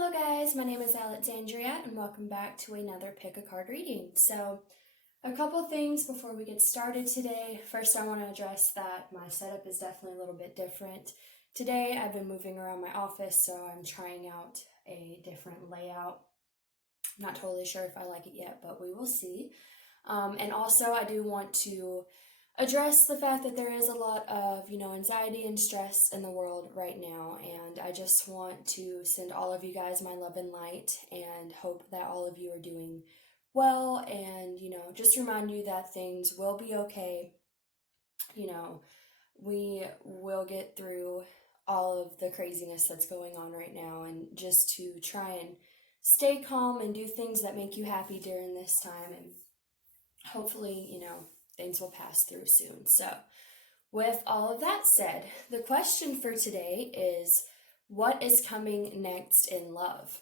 Hello guys, my name is Alexandria and welcome back to another pick a card reading. So a couple things before we get started today. First, I want to address that my setup is definitely a little bit different. Today I've been moving around my office, so I'm trying out a different layout. I'm not totally sure if I like it yet, but we will see. And also I do want to address the fact that there is a lot of, anxiety and stress in the world right now, and I just want to send all of you guys my love and light and hope that all of you are doing well, and, just remind you that things will be okay. We will get through all of the craziness that's going on right now, and just to try and stay calm and do things that make you happy during this time, and hopefully, things will pass through soon. So, with all of that said, the question for today is, what is coming next in love?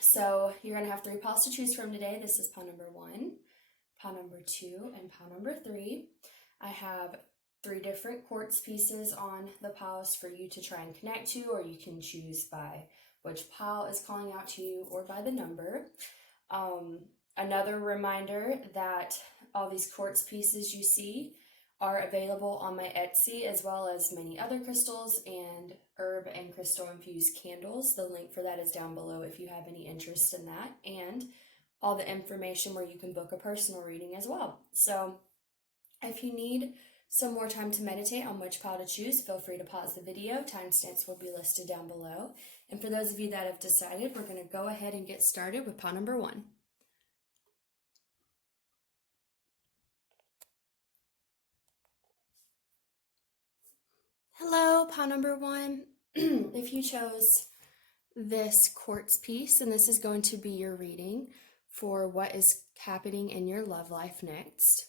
So, you're going to have 3 piles to choose from today. This is pile number 1, pile number 2, and pile number 3. I have 3 different quartz pieces on the piles for you to try and connect to, or you can choose by which pile is calling out to you or by the number. Another reminder that all these quartz pieces you see are available on my Etsy, as well as many other crystals and herb and crystal infused candles. The link for that is down below if you have any interest in that, and all the information where you can book a personal reading as well. So if you need some more time to meditate on which pile to choose, feel free to pause the video. Timestamps will be listed down below. And for those of you that have decided, we're going to go ahead and get started with pile number 1. Hello, pile number 1. If you chose this quartz piece, and this is going to be your reading for what is happening in your love life next.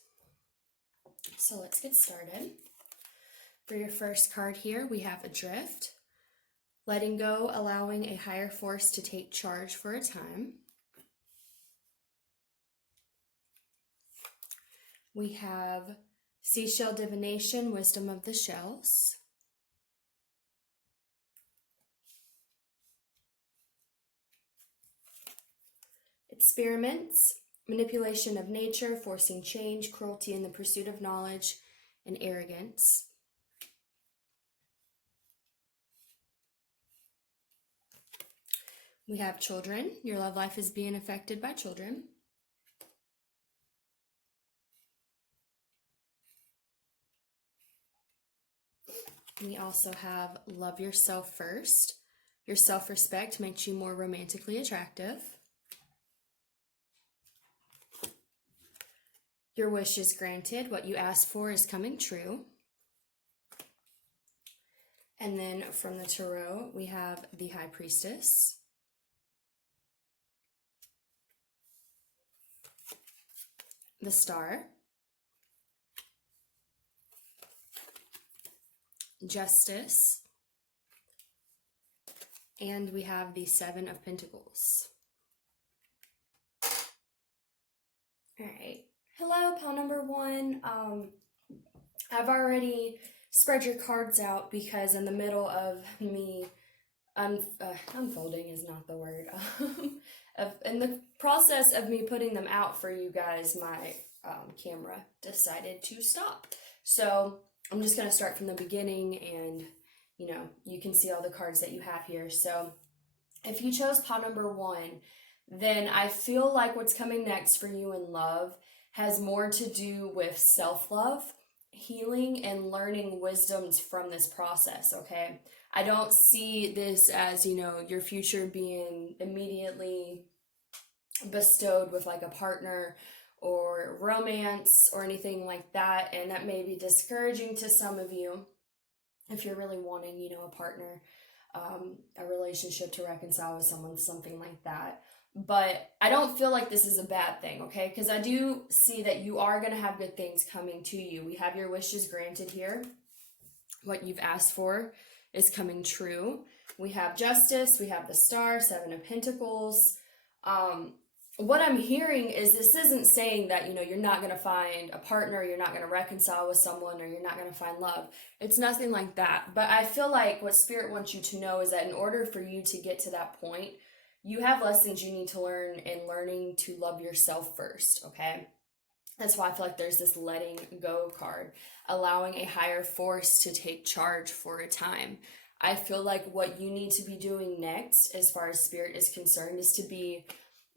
So let's get started. For your first card here, we have Adrift. Letting go, allowing a higher force to take charge for a time. We have Seashell Divination, Wisdom of the Shells. Experiments, manipulation of nature, forcing change, cruelty in the pursuit of knowledge, and arrogance. We have children. Your love life is being affected by children. We also have love yourself first. Your self-respect makes you more romantically attractive. Your wish is granted. What you ask for is coming true. And then from the Tarot, we have the High Priestess. The Star. Justice. And we have the 7 of Pentacles. All right. Hello, pile number 1. I've already spread your cards out because in the middle of me unfolding is not the word. In the process of me putting them out for you guys, my camera decided to stop. So I'm just going to start from the beginning, and you can see all the cards that you have here. So if you chose pile number 1, then I feel like what's coming next for you in love has more to do with self-love, healing, and learning wisdoms from this process, okay? I don't see this as, your future being immediately bestowed with like a partner or romance or anything like that, and that may be discouraging to some of you if you're really wanting, a partner, a relationship to reconcile with someone, something like that. But I don't feel like this is a bad thing, okay? Because I do see that you are going to have good things coming to you. We have your wishes granted here. What you've asked for is coming true. We have Justice. We have the Star, 7 of Pentacles. what I'm hearing is this isn't saying that, you're not going to find a partner, you're not going to reconcile with someone, or you're not going to find love. It's nothing like that. But I feel like what Spirit wants you to know is that in order for you to get to that point, you have lessons you need to learn in learning to love yourself first, okay? That's why I feel like there's this letting go card, allowing a higher force to take charge for a time. I feel like what you need to be doing next, as far as Spirit is concerned, is to be,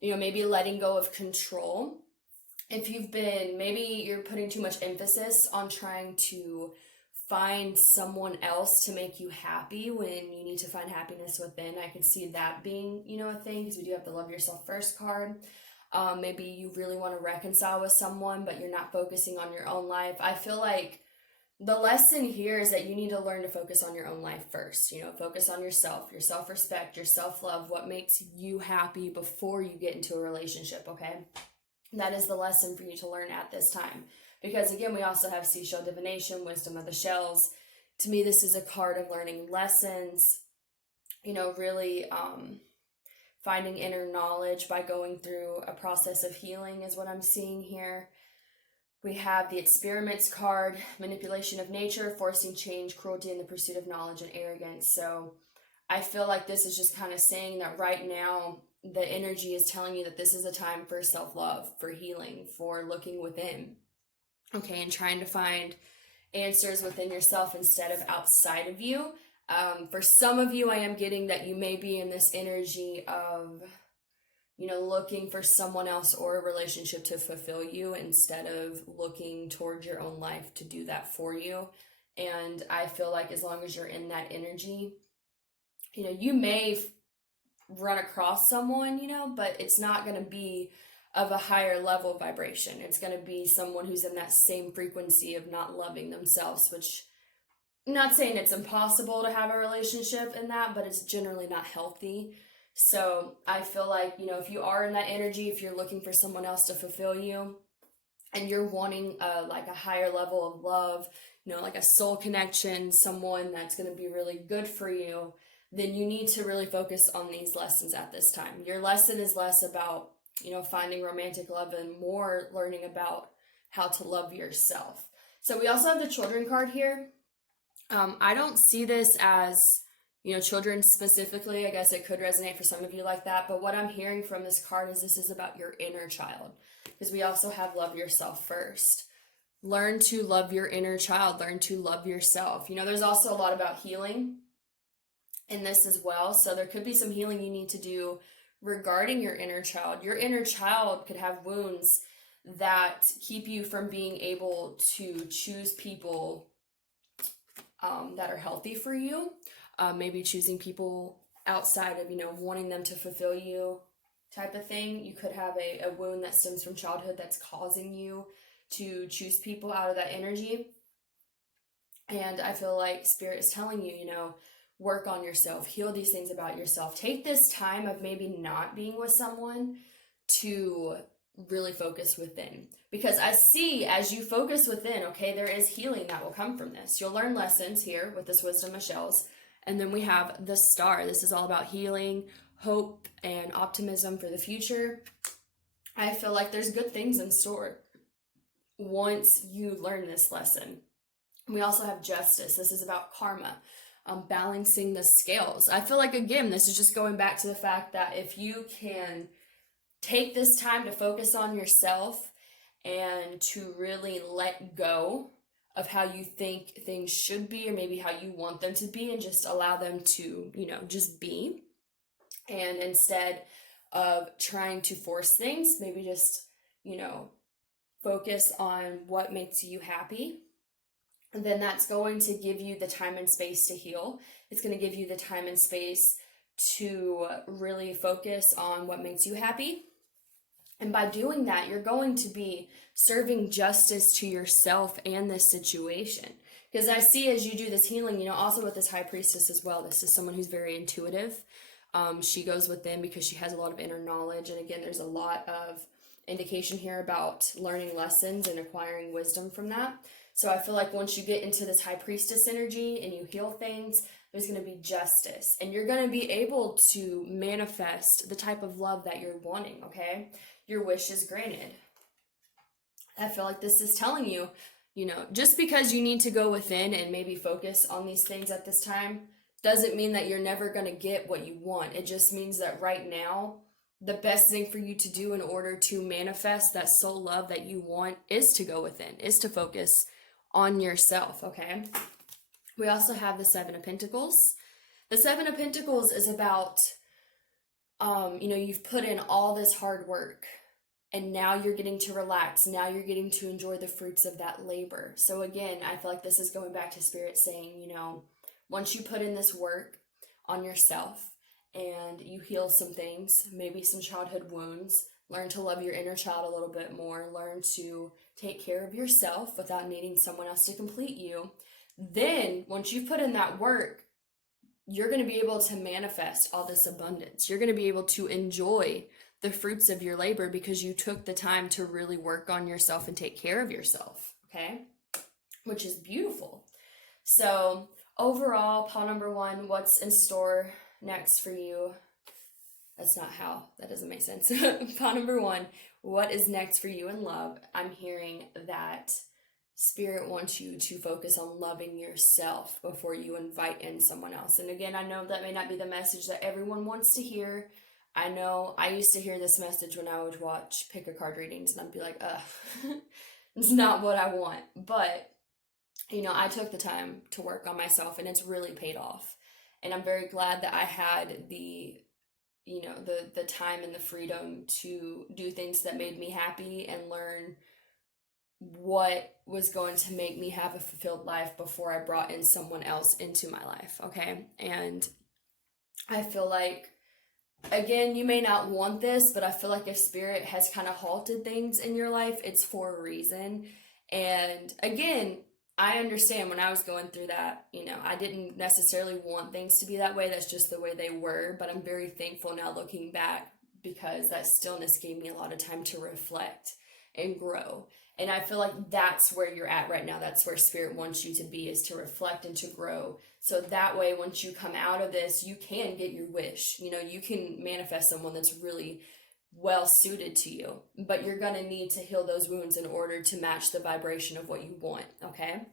maybe letting go of control. If maybe you're putting too much emphasis on trying to find someone else to make you happy when you need to find happiness within. I could see that being, a thing, because we do have the Love Yourself First card. Maybe you really want to reconcile with someone, but you're not focusing on your own life. I feel like the lesson here is that you need to learn to focus on your own life first. Focus on yourself, your self-respect, your self-love, what makes you happy before you get into a relationship, okay? That is the lesson for you to learn at this time. Because again, we also have Seashell Divination, Wisdom of the Shells. To me, this is a card of learning lessons, really finding inner knowledge by going through a process of healing is what I'm seeing here. We have the Experiments card, Manipulation of Nature, Forcing Change, Cruelty in the Pursuit of Knowledge, and Arrogance. So I feel like this is just kind of saying that right now, the energy is telling you that this is a time for self-love, for healing, for looking within, okay, and trying to find answers within yourself instead of outside of you. For some of you, I am getting that you may be in this energy of, looking for someone else or a relationship to fulfill you instead of looking towards your own life to do that for you. And I feel like as long as you're in that energy, you may run across someone, but it's not going to be of a higher level of vibration. It's going to be someone who's in that same frequency of not loving themselves, which I'm not saying it's impossible to have a relationship in that, but it's generally not healthy. So I feel like, if you are in that energy, if you're looking for someone else to fulfill you and you're wanting like a higher level of love, like a soul connection, someone that's going to be really good for you, then you need to really focus on these lessons at this time. Your lesson is less about, finding romantic love and more learning about how to love yourself. So we also have the Children card here. I don't see this as, children specifically. I guess it could resonate for some of you like that. But what I'm hearing from this card is this is about your inner child. Because we also have Love Yourself First. Learn to love your inner child. Learn to love yourself. There's also a lot about healing in this as well. So there could be some healing you need to do regarding your inner child. Your inner child could have wounds that keep you from being able to choose people that are healthy for you. Maybe choosing people outside of, wanting them to fulfill you type of thing. You could have a wound that stems from childhood that's causing you to choose people out of that energy. And I feel like Spirit is telling you, work on yourself, heal these things about yourself. Take this time of maybe not being with someone to really focus within. Because I see as you focus within, okay, there is healing that will come from this. You'll learn lessons here with this Wisdom of Shells. And then we have the Star. This is all about healing, hope, and optimism for the future. I feel like there's good things in store once you learn this lesson. We also have Justice. This is about karma, balancing the scales. I feel like, again, this is just going back to the fact that if you can take this time to focus on yourself and to really let go of how you think things should be, or maybe how you want them to be, and just allow them to, just be. And instead of trying to force things, maybe just, focus on what makes you happy. And then that's going to give you the time and space to heal. It's going to give you the time and space to really focus on what makes you happy. And by doing that, you're going to be serving justice to yourself and this situation. Because I see as you do this healing, also with this High Priestess as well, this is someone who's very intuitive. She goes within because she has a lot of inner knowledge. And again, there's a lot of indication here about learning lessons and acquiring wisdom from that. So I feel like once you get into this High Priestess energy and you heal things, There's going to be justice, and you're going to be able to manifest the type of love that you're wanting, okay? Your wish is granted. I feel like this is telling you, just because you need to go within and maybe focus on these things at this time doesn't mean that you're never going to get what you want. It just means that right now, the best thing for you to do in order to manifest that soul love that you want is to go within, is to focus on yourself, okay? We also have the Seven of Pentacles. The Seven of Pentacles is about, you've put in all this hard work, and now you're getting to relax. Now you're getting to enjoy the fruits of that labor. So again, I feel like this is going back to Spirit saying, once you put in this work on yourself and you heal some things, maybe some childhood wounds, learn to love your inner child a little bit more, learn to take care of yourself without needing someone else to complete you. Then once you've put in that work, you're going to be able to manifest all this abundance. You're going to be able to enjoy the fruits of your labor because you took the time to really work on yourself and take care of yourself, okay? Which is beautiful. So overall, pile number 1, what's in store next for you? That's not how. That doesn't make sense. Pile number 1, what is next for you in love? I'm hearing that Spirit wants you to focus on loving yourself before you invite in someone else. And again, I know that may not be the message that everyone wants to hear. I know I used to hear this message when I would watch pick a card readings, and I'd be like, it's not what I want. But, I took the time to work on myself, and it's really paid off. And I'm very glad that I had the time and the freedom to do things that made me happy and learn what was going to make me have a fulfilled life before I brought in someone else into my life, okay? And I feel like, again, you may not want this, but I feel like if Spirit has kind of halted things in your life, it's for a reason. And again, I understand when I was going through that, I didn't necessarily want things to be that way. That's just the way they were. But I'm very thankful now looking back because that stillness gave me a lot of time to reflect and grow. And I feel like that's where you're at right now. That's where Spirit wants you to be, is to reflect and to grow. So that way, once you come out of this, you can get your wish. You can manifest someone that's really well suited to you. But you're going to need to heal those wounds in order to match the vibration of what you want, okay?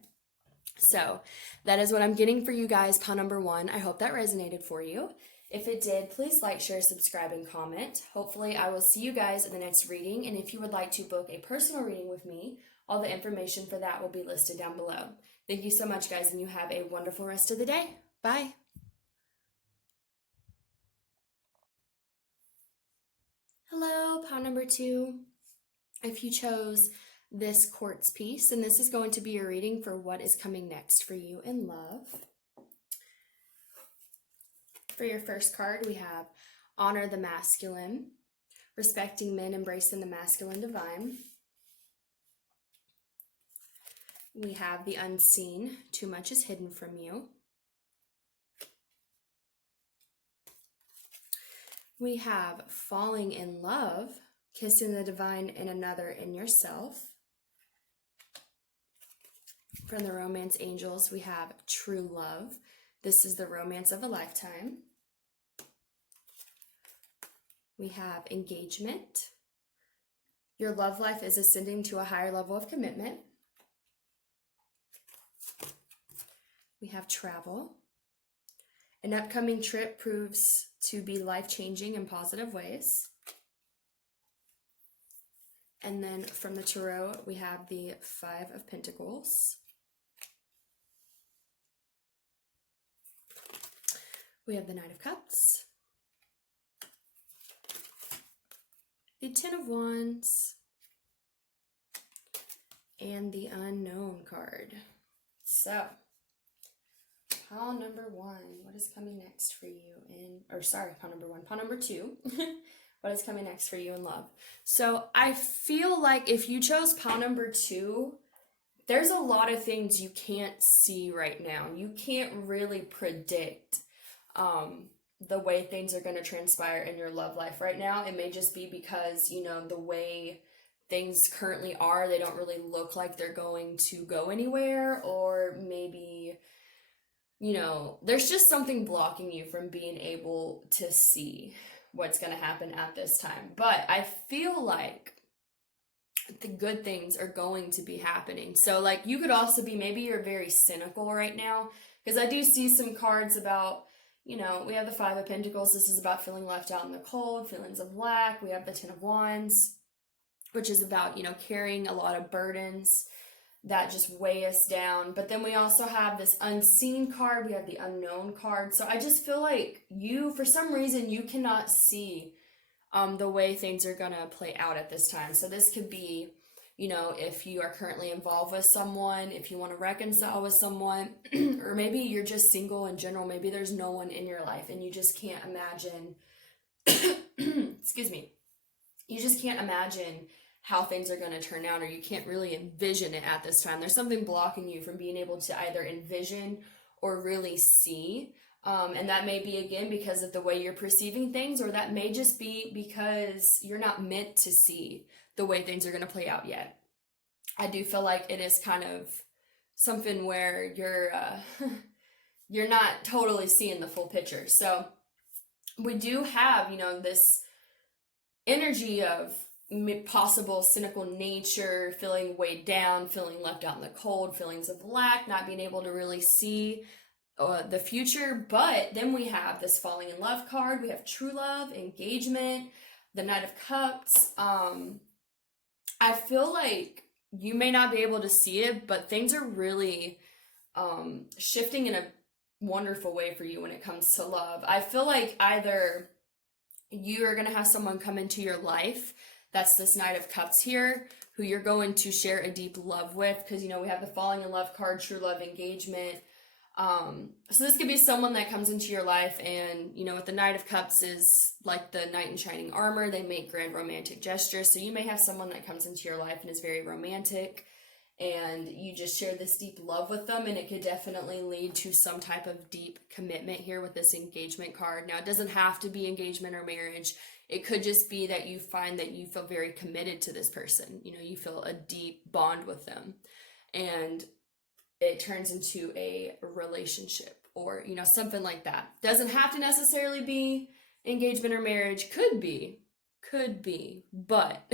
So that is what I'm getting for you guys, pile number 1. I hope that resonated for you. If it did, please like, share, subscribe, and comment. Hopefully, I will see you guys in the next reading. And if you would like to book a personal reading with me, all the information for that will be listed down below. Thank you so much, guys, and you have a wonderful rest of the day. Bye. Hello, pile number 2. If you chose this quartz piece, and this is going to be your reading for what is coming next for you in love. For your first card, we have Honor the Masculine, Respecting Men, Embracing the Masculine Divine. We have the Unseen, Too Much is Hidden from You. We have Falling in Love, Kissing the Divine in Another in Yourself. From the Romance Angels, we have True Love. This is the romance of a lifetime. We have Engagement. Your love life is ascending to a higher level of commitment. We have Travel. An upcoming trip proves to be life-changing in positive ways. And then from the Tarot, we have the 5 of Pentacles. We have the Knight of Cups, the 10 of Wands, and the Unknown card. So, pile number 1, what is coming next for you pile number 2, what is coming next for you in love? So, I feel like if you chose pile number 2, there's a lot of things you can't see right now. You can't really predict the way things are going to transpire in your love life right now. It may just be because, the way things currently are, they don't really look like they're going to go anywhere, or maybe there's just something blocking you from being able to see what's going to happen at this time. But I feel like the good things are going to be happening. So, like, you could also be, maybe you're very cynical right now, because I do see some cards about, we have the Five of Pentacles. This is about feeling left out in the cold, feelings of lack. We have the Ten of Wands, which is about, carrying a lot of burdens that just weigh us down. But then we also have this unseen card. We have the unknown card. So I just feel like for some reason, you cannot see the way things are gonna play out at this time. So this could be, if you are currently involved with someone, if you want to reconcile with someone, or maybe you're just single in general. Maybe there's no one in your life and you just can't imagine, excuse me, you just can't imagine how things are going to turn out, or you can't really envision it at this time. There's something blocking you from being able to either envision or really see. And that may be, again, because of the way you're perceiving things, or that may just be because you're not meant to see the way things are going to play out yet. I do feel like it is kind of something where you're not totally seeing the full picture. So we do have, this energy of possible cynical nature, feeling weighed down, feeling left out in the cold, feelings of lack, not being able to really see the future. But then we have this falling in love card. We have true love, engagement, the Knight of Cups. I feel like you may not be able to see it, but things are really shifting in a wonderful way for you when it comes to love. I feel like either you are going to have someone come into your life, that's this Knight of Cups here, who you're going to share a deep love with, because, we have the falling in love card, true love, engagement. So this could be someone that comes into your life, and, with the Knight of Cups is like the knight in shining armor. They make grand romantic gestures. So you may have someone that comes into your life and is very romantic, and you just share this deep love with them, and it could definitely lead to some type of deep commitment here with this engagement card. Now, it doesn't have to be engagement or marriage. It could just be that you find that you feel very committed to this person. You feel a deep bond with them, and it turns into a relationship, or, something like that. Doesn't have to necessarily be engagement or marriage. Could be, but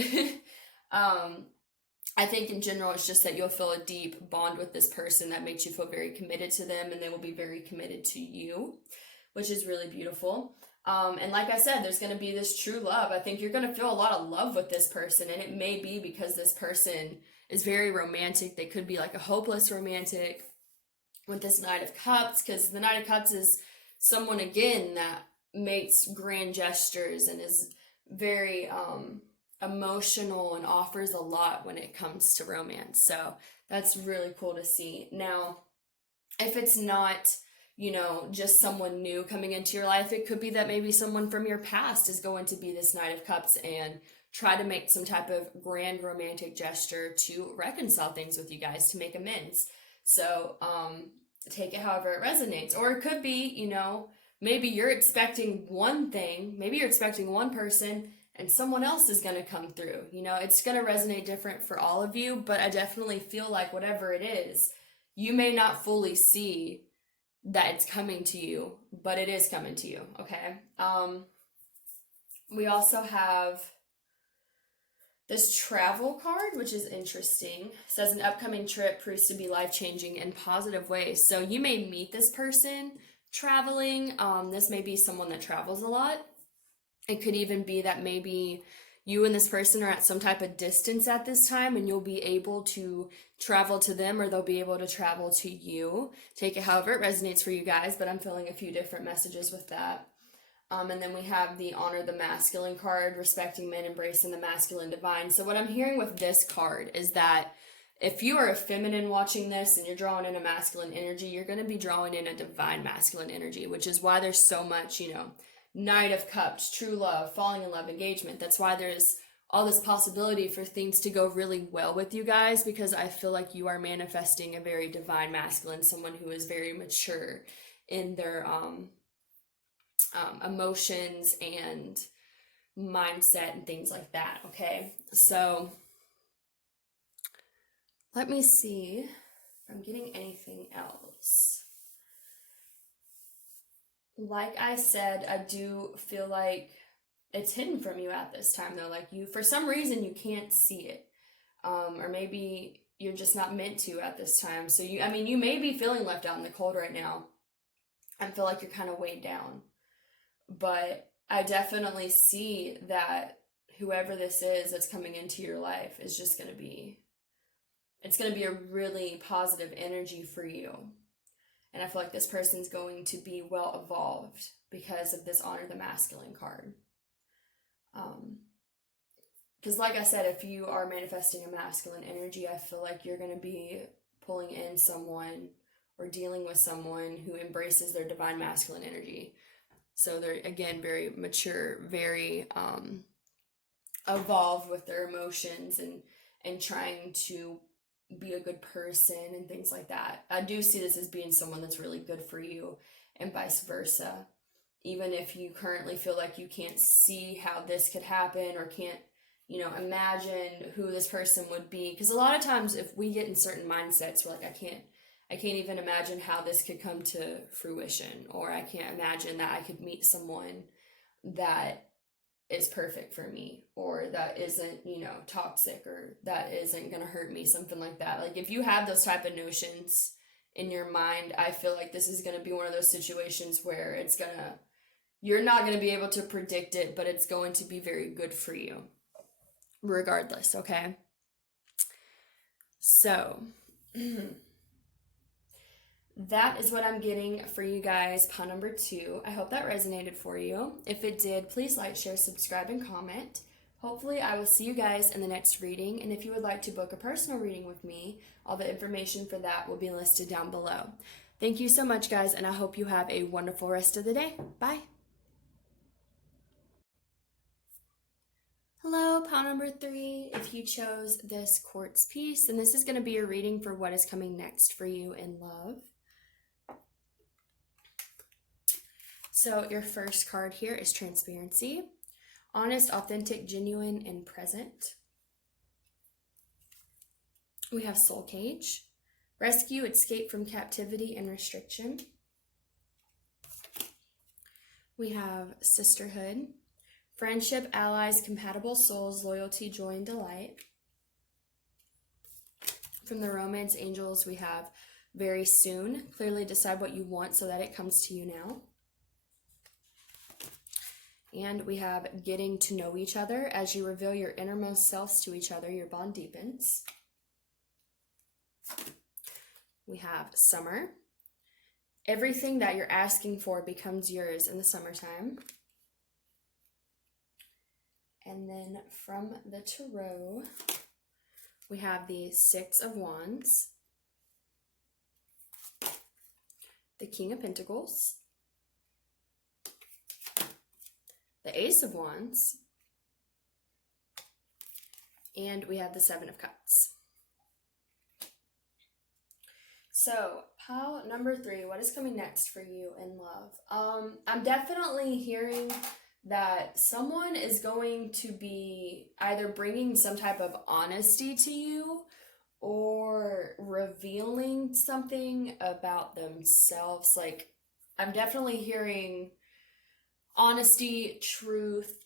I think in general, it's just that you'll feel a deep bond with this person that makes you feel very committed to them, and they will be very committed to you, which is really beautiful. And like I said, there's going to be this true love. I think you're going to feel a lot of love with this person, and it may be because this person is very romantic. They could be like a hopeless romantic with this Knight of Cups, because the Knight of Cups is someone, again, that makes grand gestures and is very emotional and offers a lot when it comes to romance. So that's really cool to see. Now, if it's not, just someone new coming into your life, it could be that maybe someone from your past is going to be this Knight of Cups and try to make some type of grand romantic gesture to reconcile things with you guys, to make amends. So take it however it resonates. Or it could be, maybe you're expecting one thing, maybe you're expecting one person, and someone else is going to come through. It's going to resonate different for all of you, but I definitely feel like whatever it is, you may not fully see that it's coming to you, but it is coming to you, okay? We also have this travel card, which is interesting. It says an upcoming trip proves to be life-changing in positive ways. So you may meet this person traveling. This may be someone that travels a lot. It could even be that maybe you and this person are at some type of distance at this time, and you'll be able to travel to them, or they'll be able to travel to you. Take it however it resonates for you guys, but I'm feeling a few different messages with that. And then we have the Honor the Masculine card, respecting men, embracing the masculine divine. So what I'm hearing with this card is that if you are a feminine watching this and you're drawing in a masculine energy, you're going to be drawing in a divine masculine energy, which is why there's so much, Knight of Cups, true love, falling in love, engagement. That's why there's all this possibility for things to go really well with you guys, because I feel like you are manifesting a very divine masculine, someone who is very mature in their emotions and mindset and things like that, okay? So let me see if I'm getting anything else. like I said, I do feel like it's hidden from you at this time, though. Like, you, for some reason, you can't see it. Or maybe you're just not meant to at this time. So you may be feeling left out in the cold right now. I feel like you're kind of weighed down. But I definitely see that whoever this is that's coming into your life is just going to be, it's going to be a really positive energy for you. And I feel like this person's going to be well evolved because of this Honor the Masculine card. Because like I said, if you are manifesting a masculine energy, I feel like you're going to be pulling in someone or dealing with someone who embraces their divine masculine energy. So they're, again, very mature, very evolved with their emotions and trying to be a good person and things like that. I do see this as being someone that's really good for you, and vice versa. Even if you currently feel like you can't see how this could happen or can't, imagine who this person would be. Because a lot of times if we get in certain mindsets, we're like, I can't even imagine how this could come to fruition, or I can't imagine that I could meet someone that is perfect for me, or that isn't, toxic, or that isn't going to hurt me, something like that. Like, if you have those type of notions in your mind, I feel like this is going to be one of those situations where you're not going to be able to predict it, but it's going to be very good for you regardless, okay? So that is what I'm getting for you guys, pile number 2. I hope that resonated for you. If it did, please like, share, subscribe, and comment. Hopefully, I will see you guys in the next reading. And if you would like to book a personal reading with me, all the information for that will be listed down below. Thank you so much, guys, and I hope you have a wonderful rest of the day. Bye. Hello, pile number 3. If you chose this quartz piece, then this is going to be a reading for what is coming next for you in love. So your first card here is transparency. Honest, authentic, genuine, and present. We have soul cage. Rescue, escape from captivity and restriction. We have sisterhood. Friendship, allies, compatible souls, loyalty, joy, and delight. From the romance angels, we have very soon. Clearly decide what you want so that it comes to you now. And we have getting to know each other. As you reveal your innermost selves to each other, your bond deepens. We have summer. Everything that you're asking for becomes yours in the summertime. And then from the tarot, we have the 6 of Wands, the King of Pentacles, the Ace of Wands, and we have the 7 of Cups. So, pile number 3, what is coming next for you in love? I'm definitely hearing that someone is going to be either bringing some type of honesty to you or revealing something about themselves. Like, I'm definitely hearing honesty, truth,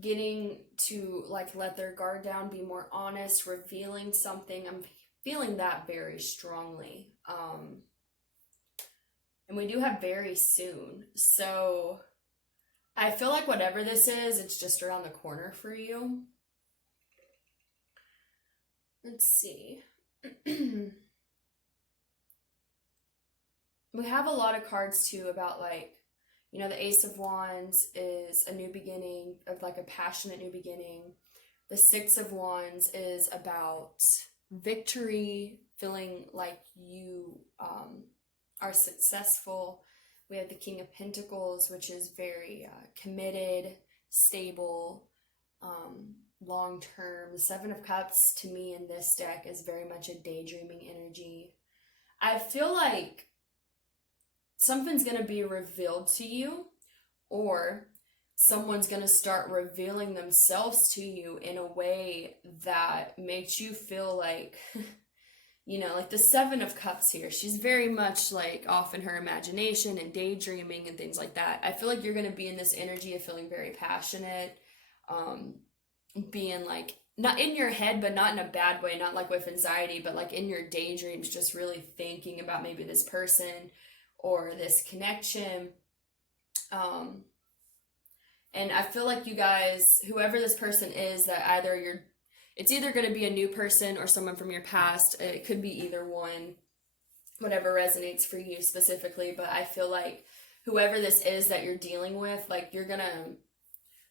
getting to let their guard down, be more honest, revealing something. I'm feeling that very strongly. And we do have very soon. So I feel like whatever this is, it's just around the corner for you. Let's see. We have a lot of cards too about the Ace of Wands is a new beginning, of a passionate new beginning. The 6 of Wands is about victory, feeling like you are successful. We have the King of Pentacles, which is very committed, stable, long-term. The 7 of Cups, to me, in this deck, is very much a daydreaming energy. I feel like something's going to be revealed to you, or someone's going to start revealing themselves to you in a way that makes you feel like You know, like the Seven of Cups here, she's very much like off in her imagination and daydreaming and things like that. I feel like you're going to be in this energy of feeling very passionate, um, being like, not in your head, but not in a bad way, not like with anxiety, but like in your daydreams, just really thinking about maybe this person or this connection. Um, and I feel like you guys, whoever this person is, that either it's either going to be a new person or someone from your past. It could be either one, whatever resonates for you specifically. But I feel like whoever this is that you're dealing with, like you're going to,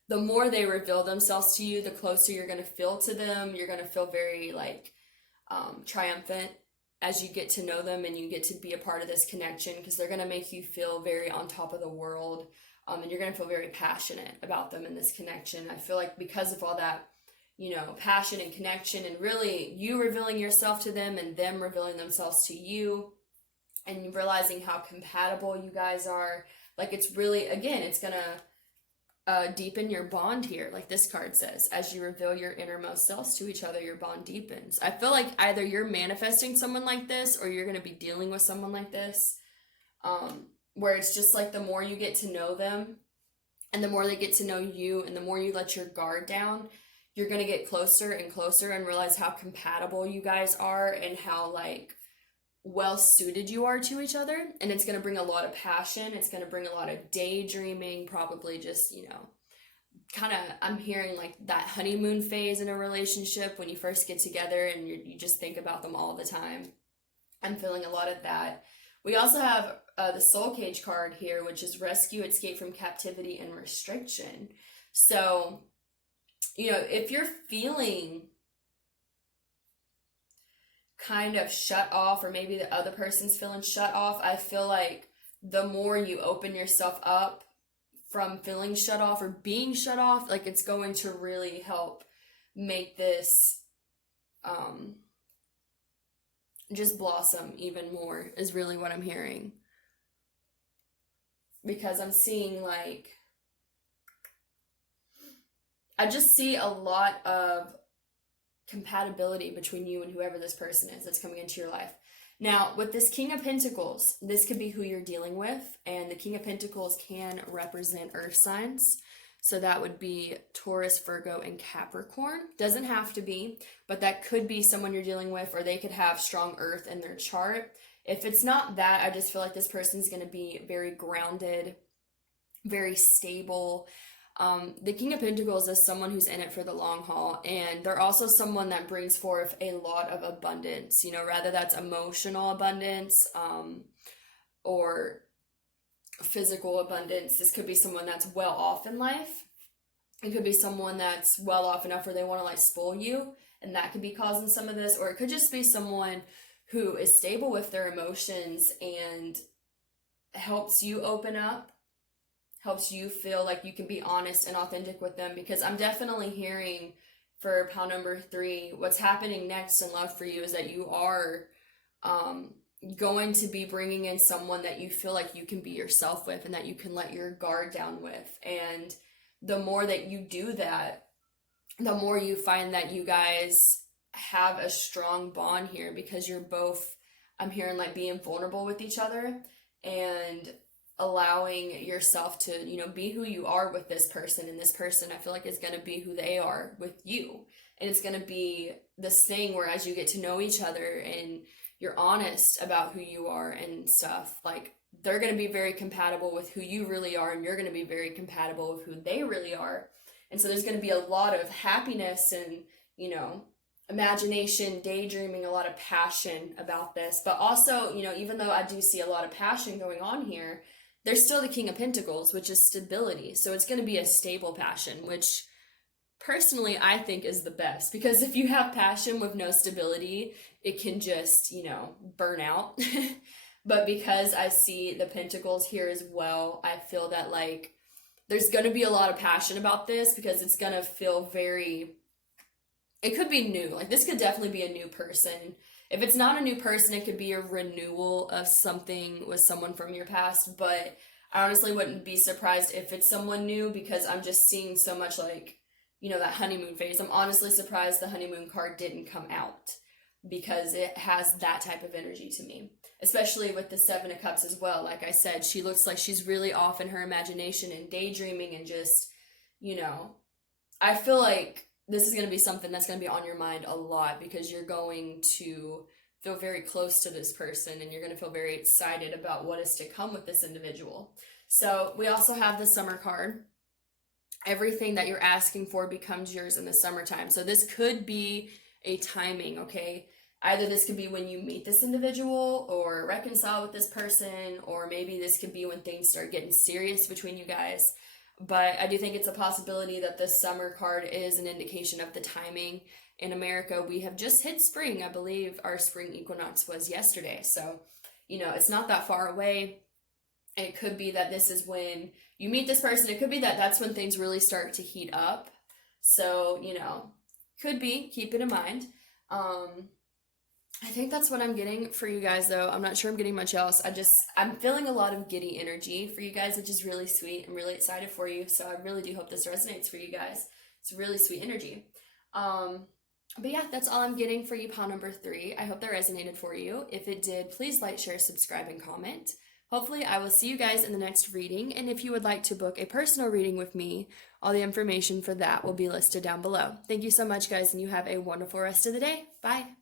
the more they reveal themselves to you, the closer you're going to feel to them. You're going to feel very like triumphant as you get to know them and you get to be a part of this connection, because they're going to make you feel very on top of the world. And you're going to feel very passionate about them in this connection. I feel like because of all that, you know, passion and connection, and really you revealing yourself to them and them revealing themselves to you, and realizing how compatible you guys are, like it's really, again, it's going to deepen your bond here. Like this card says, as you reveal your innermost selves to each other, your bond deepens. I feel like either you're manifesting someone like this or you're going to be dealing with someone like this, where it's just like the more you get to know them and the more they get to know you and the more you let your guard down, you're going to get closer and closer and realize how compatible you guys are and how like well suited you are to each other. And it's going to bring a lot of passion. It's going to bring a lot of daydreaming, probably just, you know, kind of, I'm hearing like that honeymoon phase in a relationship when you first get together and you just think about them all the time. I'm feeling a lot of that. We also have the Soul Cage card here, which is rescue, escape from captivity, and restriction. So, you know, if you're feeling kind of shut off, or maybe the other person's feeling shut off, I feel like the more you open yourself up from feeling shut off or being shut off, like it's going to really help make this just blossom even more, is really what I'm hearing. Because I'm seeing like, I just see a lot of compatibility between you and whoever this person is that's coming into your life. Now, with this King of Pentacles, this could be who you're dealing with, and the King of Pentacles can represent earth signs. So that would be Taurus, Virgo, and Capricorn. Doesn't have to be, but that could be someone you're dealing with, or they could have strong earth in their chart. If it's not that, I just feel like this person's going to be very grounded, very stable. The King of Pentacles is someone who's in it for the long haul, and they're also someone that brings forth a lot of abundance, you know, rather that's emotional abundance, or physical abundance. This could be someone that's well off in life. It could be someone that's well off enough where they want to like spoil you, and that could be causing some of this, or it could just be someone who is stable with their emotions and helps you open up, helps you feel like you can be honest and authentic with them. Because I'm definitely hearing for pile number 3, what's happening next in love for you is that you are going to be bringing in someone that you feel like you can be yourself with and that you can let your guard down with. And the more that you do that, the more you find that you guys have a strong bond here, because you're both, I'm hearing like being vulnerable with each other and allowing yourself to, you know, be who you are with this person. And this person, I feel like, is going to be who they are with you. And it's going to be this thing where as you get to know each other and you're honest about who you are and stuff, like they're going to be very compatible with who you really are, and you're going to be very compatible with who they really are. And so there's going to be a lot of happiness and, you know, imagination, daydreaming, a lot of passion about this. But also, you know, even though I do see a lot of passion going on here, there's still the King of Pentacles, which is stability. So it's going to be a stable passion, which personally I think is the best, because if you have passion with no stability, it can just, you know, burn out. But because I see the Pentacles here as well, I feel that like there's going to be a lot of passion about this, because it's going to feel very, it could be new. Like this could definitely be a new person. If it's not a new person, it could be a renewal of something with someone from your past. But I honestly wouldn't be surprised if it's someone new, because I'm just seeing so much like, you know, that honeymoon phase. I'm honestly surprised the honeymoon card didn't come out. because it has that type of energy to me. Especially with the Seven of Cups as well. Like I said, she looks like she's really off in her imagination and daydreaming and just, I feel like this is going to be something that's going to be on your mind a lot because you're going to feel very close to this person and you're going to feel very excited about what is to come with this individual. So we also have the Summer card. Everything that you're asking for becomes yours in the summertime. So this could be a timing, okay? Either this could be when you meet this individual or reconcile with this person, or maybe this could be when things start getting serious between you guys. But I do think it's a possibility that the Summer card is an indication of the timing. In America, we have just hit spring. I believe our spring equinox was yesterday. So, it's not that far away. It could be that this is when you meet this person. It could be that that's when things really start to heat up. So, could be. Keep it in mind. I think that's what I'm getting for you guys, though. I'm not sure I'm getting much else. I'm feeling a lot of giddy energy for you guys, which is really sweet. I'm really excited for you, so I really do hope this resonates for you guys. It's really sweet energy. But yeah, that's all I'm getting for you, pile number 3. I hope that resonated for you. If it did, please like, share, subscribe, and comment. Hopefully, I will see you guys in the next reading, and if you would like to book a personal reading with me, all the information for that will be listed down below. Thank you so much, guys, and you have a wonderful rest of the day. Bye!